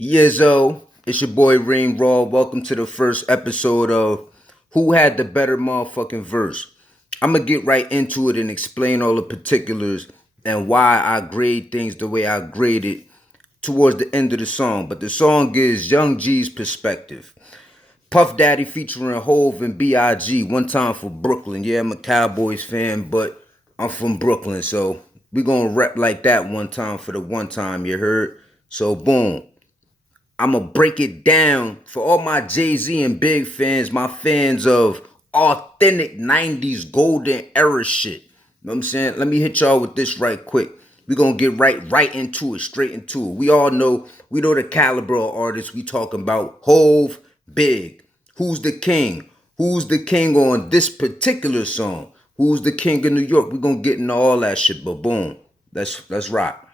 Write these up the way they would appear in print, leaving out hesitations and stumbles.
Yizzo, it's your boy Reem Raw. Welcome to the first episode of Who Had the Better Motherfucking Verse. I'm gonna get right into it and explain all the particulars and why I grade things the way I grade it towards the end of the song. But the song gives Young G's perspective. Puff Daddy featuring Hove and B.I.G. One time for Brooklyn. Yeah, I'm a Cowboys fan, but I'm from Brooklyn, so we gonna rep like that one time for the one time, you heard? So boom. I'm going to break it down for all my Jay-Z and Big fans, my fans of authentic 90s golden era shit. You know what I'm saying? Let me hit y'all with this right quick. We're going to get right into it, straight into it. We know the caliber of artists we talking about. Hove, Big. Who's the king? Who's the king on this particular song? Who's the king of New York? We're going to get into all that shit, but boom. Let's rock.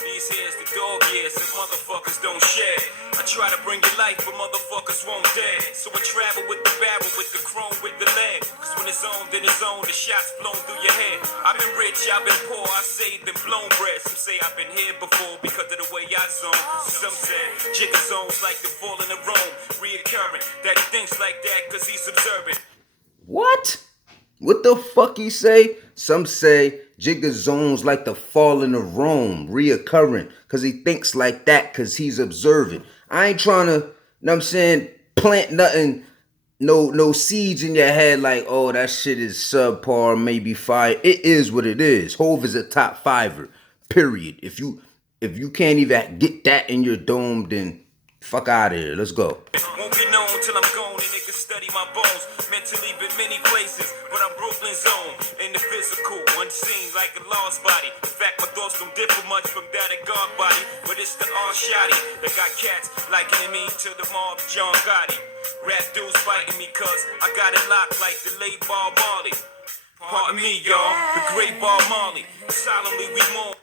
These here's the dog years and motherfuckers don't share. I try to bring you life, but motherfuckers won't dare. So I travel with the barrel, with the chrome, with the lead. Cause when it's on, then it's on, the shots blown through your head. I've been rich, I've been poor, I saved and blown bread. Some say I've been here before because of the way I zone. Some say jigger zones like the falling of Rome. Reoccurring, that he thinks like that cause he's observant. What? What the fuck he say? Some say Jigga zones like the falling of Rome, reoccurring, cause he thinks like that, cause he's observant. I ain't trying to, know what I'm saying, plant nothing, no seeds in your head like, oh, that shit is subpar, maybe fire. It is what it is. Hove is a top fiver, period. If you can't even get that in your dome, then fuck out of here. Let's go. Won't be known till I'm gone and niggas study my bones. Mentally been many places, but I'm Brooklyn's own. In the physical, unseen like a lost body. In fact, my thoughts don't differ much from that of God body. But it's the all-shotty that got cats likening me to the mob John Gotti. Rap dudes fighting me cause I got it locked like the late Bob Marley. Pardon me, y'all, the great Bob Marley. Solemnly we mourn.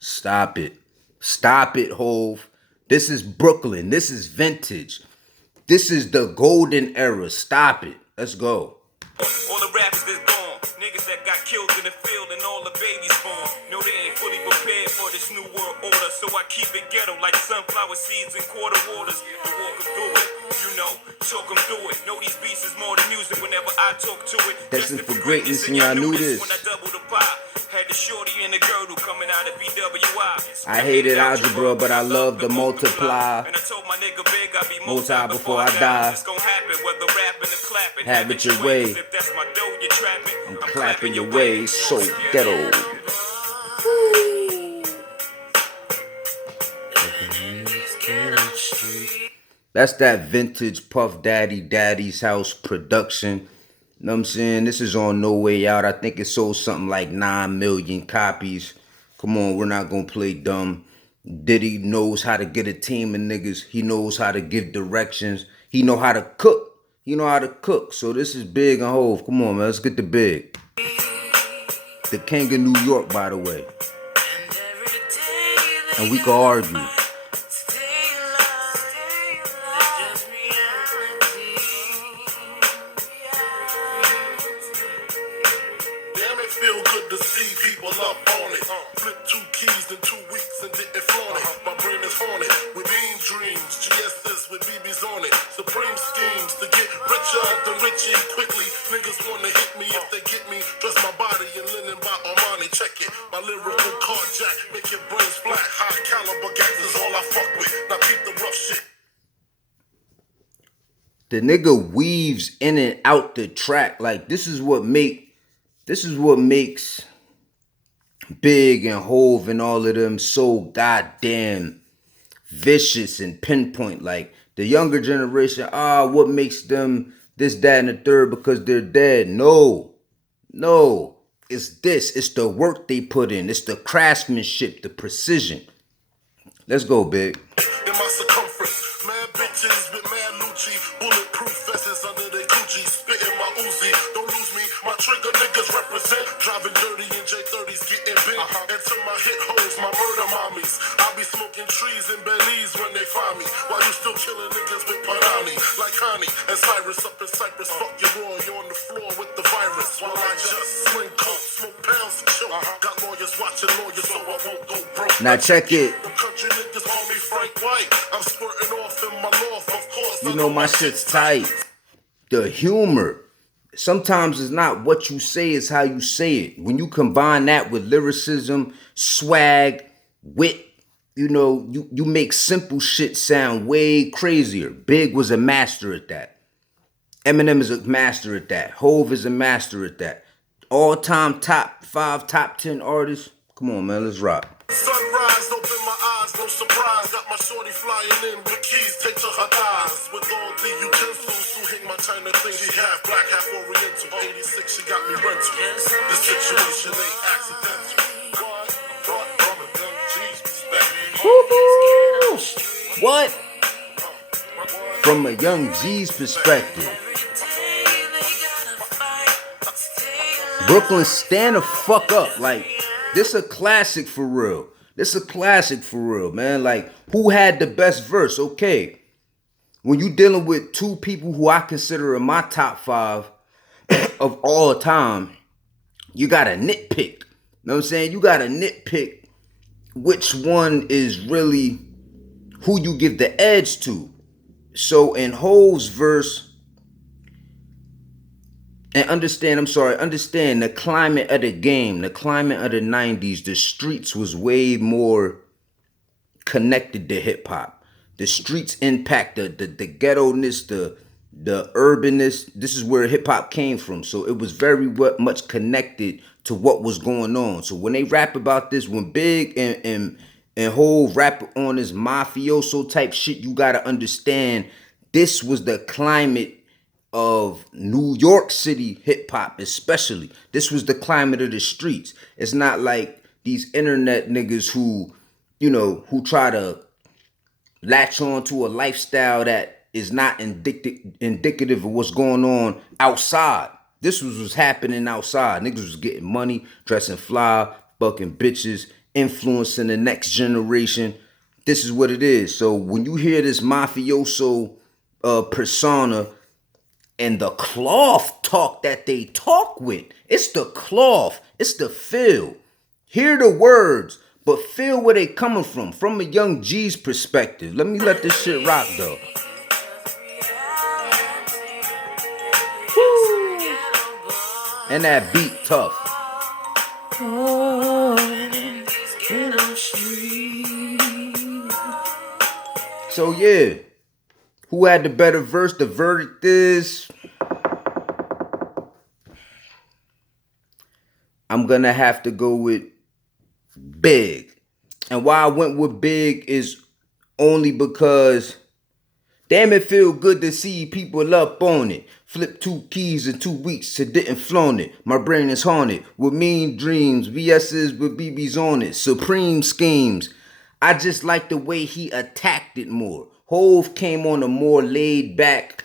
Stop it. Stop it, Hove. This is Brooklyn. This is vintage. This is the golden era. Stop it. Let's go. All the rappers that's gone, niggas that got killed in the field and all the babies born. No, they ain't fully prepared for this new world order. So I keep it ghetto like sunflower seeds and quarter waters. To walk them through it, you know, talk them through it. Know these beats is more than music whenever I talk to it. Destined for greatness and y'all knew this. When I double the pie, had the shorty and the girdle coming out of BWI. I hated algebra, but I love to multiply. And I told my nigga Big I'll be multi before I die. It's gonna happen whether rapping or clapping. Have it your way. If that's my dough you're trapping, I'm clapping your way, so ghetto. That's that vintage Puff Daddy's House production. You know what I'm saying? This is on No Way Out. I think it sold something like 9 million copies. Come on, we're not gonna play dumb. Diddy knows how to get a team of niggas. He knows how to give directions. He know how to cook. So this is Big and Hove. Come on, man. Let's get the Big. The king of New York, by the way. And we can argue. Feel good to see people up on it. Flip 2 keys in 2 weeks and didn't flaunt it. My brain is haunted with mean dreams. GSS with BBs on it. Supreme schemes to get richer than Richie quickly. Niggas wanna hit me if they get me. Dress my body in linen by Armani. Check it. My lyrical carjack. Make your brains flat. High caliber gas is all I fuck with. Now keep the rough shit. The nigga weaves in and out the track. Like, this is what makes Big and Hove and all of them so goddamn vicious and pinpoint. Like, the younger generation, what makes them this, that, and the third because they're dead? No. It's this. It's the work they put in. It's the craftsmanship, the precision. Let's go, Big. In my circumference, mad bitches with mad Lucci, bulletproof vests under their coochie, spitting my Uzi. Don't lose me, my trigger niggas represent. Driving dirty in J30s, getting big. Until my hit hoes, my murder mommies. I be smoking trees in Belize when they find me. While you still killing niggas with Panani, like Connie and Cyrus up in Cyprus. Fuck you raw, you on the floor with the virus. While I just sling coke, smoke pounds of choke. Got watching lawyers so I won't go broke. Now check it. The country niggas call me Frank White. I'm squirting off in my loft, of course. You know my shit's tight. The humor. Sometimes it's not what you say, it's how you say it. When you combine that with lyricism, swag, wit, you know, you make simple shit sound way crazier. Big was a master at that. Eminem is a master at that. Hove is a master at that. All-time top 5, top 10 artists. Come on, man, let's rock. Sunrise, open my eyes, no surprise. Got my shorty flying in with keys taped to her thighs. With all the utensils to hang my China thing. She half black, half oriental. 86, she got me rental. This situation ain't accidental. What? From a young G's perspective. Brooklyn, stand the fuck up. Like, this a classic for real. This a classic for real, man. Like, who had the best verse? Okay. When you dealing with two people who I consider in my top 5 of all time, you gotta nitpick. You know what I'm saying? You gotta nitpick which one is really who you give the edge to. So in Hove's verse, and understand the climate of the game, the climate of the 90s, the streets was way more connected to hip hop. The streets impact the ghetto-ness, the urbanness. This is where hip hop came from. So it was very much connected to what was going on. So when they rap about this, when Big and Hov rap on this mafioso type shit, you gotta understand this was the climate of New York City hip hop, especially. This was the climate of the streets. It's not like these internet niggas who, you know, who try to latch on to a lifestyle that is not indicative of what's going on outside. This was what's happening outside. Niggas was getting money, dressing fly, fucking bitches, influencing the next generation. This is what it is. So when you hear this mafioso persona and the cloth talk that they talk with, it's the cloth, it's the feel. Hear the words, but feel where they coming from a young G's perspective. Let me let this shit rock though. Woo. And that beat tough. So yeah, who had the better verse? The verdict is I'm gonna have to go with Big. And why I went with Big is only because damn, it feel good to see people up on it. Flip 2 keys in 2 weeks, it didn't flaunt it. My brain is haunted with mean dreams. VS's with BB's on it. Supreme schemes. I just like the way he attacked it more. Hove came on a more laid back.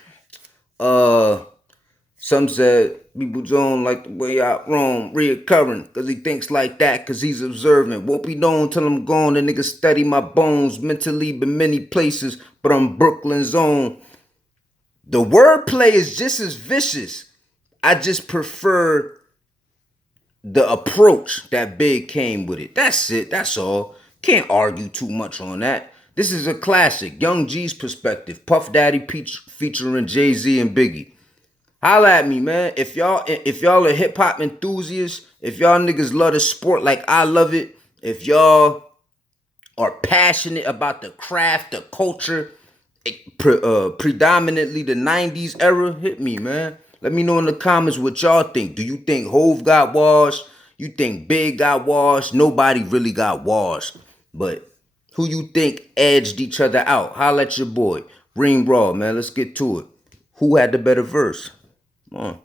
Some said people don't like the way I roam, reoccurring, cause he thinks like that, cause he's observant. Won't be known till I'm gone. The nigga study my bones, mentally been many places, but I'm Brooklyn's own. The wordplay is just as vicious. I just prefer the approach that Big came with it. That's it. That's all. Can't argue too much on that. This is a classic. Young G's perspective. Puff Daddy featuring Jay-Z and Biggie. Holla at me, man. If y'all are hip hop enthusiasts, if y'all niggas love the sport like I love it, if y'all are passionate about the craft, the culture, predominantly the 90s era, hit me, man. Let me know in the comments what y'all think. Do you think Hove got washed? You think Big got washed? Nobody really got washed. But who you think edged each other out? Holla at your boy. Reem Raw, man. Let's get to it. Who had the better verse? Come on.